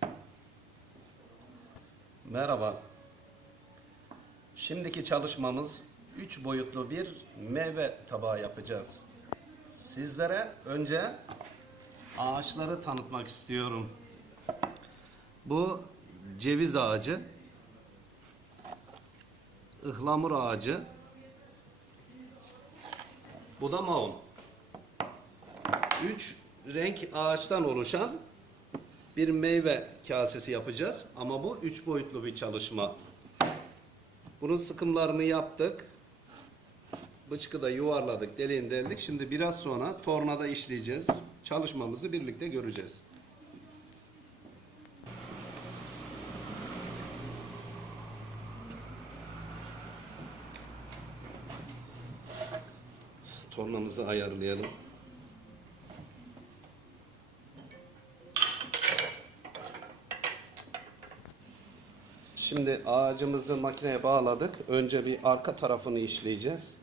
Tamam. Merhaba. Şimdiki çalışmamız 3 boyutlu bir meyve tabağı yapacağız. Sizlere önce ağaçları tanıtmak istiyorum. Bu ceviz ağacı, ıhlamur ağacı, bu da maun. Üç renk ağaçtan oluşan bir meyve kasesi yapacağız. Ama bu üç boyutlu bir çalışma. Bunun sıkımlarını yaptık. Bıçkı da yuvarladık, deliğini deldik. Şimdi biraz sonra tornada işleyeceğiz. Çalışmamızı birlikte göreceğiz. Tornamızı ayarlayalım. Şimdi ağacımızı makineye bağladık. Önce bir arka tarafını işleyeceğiz.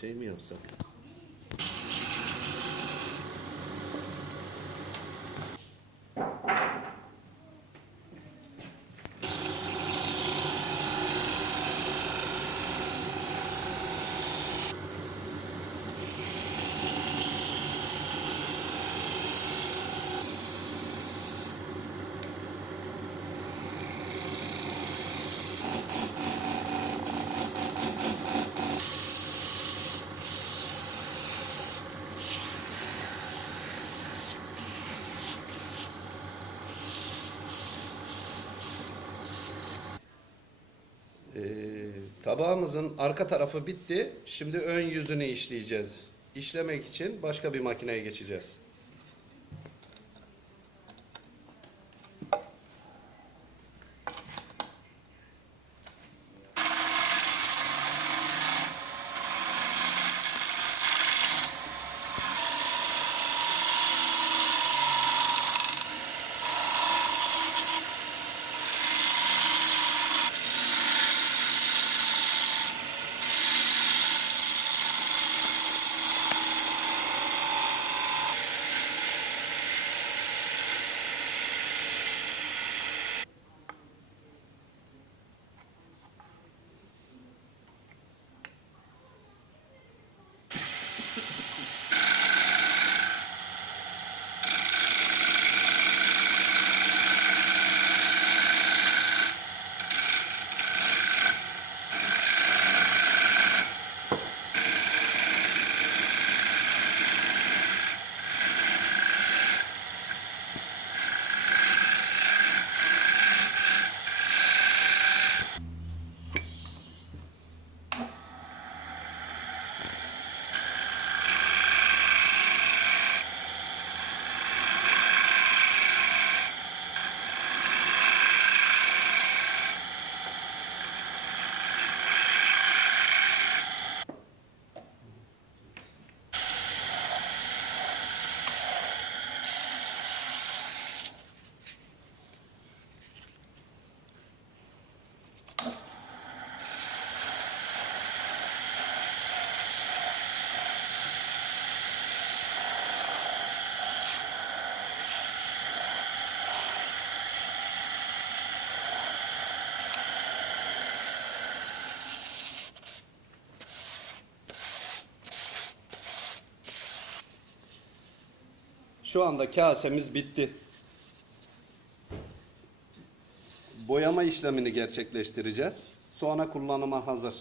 小米有手机。Tabağımızın arka tarafı bitti. Şimdi ön yüzünü işleyeceğiz. İşlemek için başka bir makineye geçeceğiz. Şu anda kasemiz bitti. Boyama işlemini gerçekleştireceğiz. Sonra kullanıma hazır.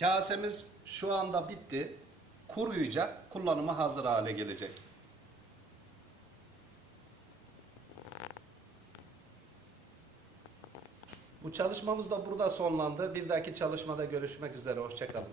Kasemiz şu anda bitti. Kuruyacak, kullanıma hazır hale gelecek. Bu çalışmamız da burada sonlandı. Bir dahaki çalışmada görüşmek üzere. Hoşçakalın.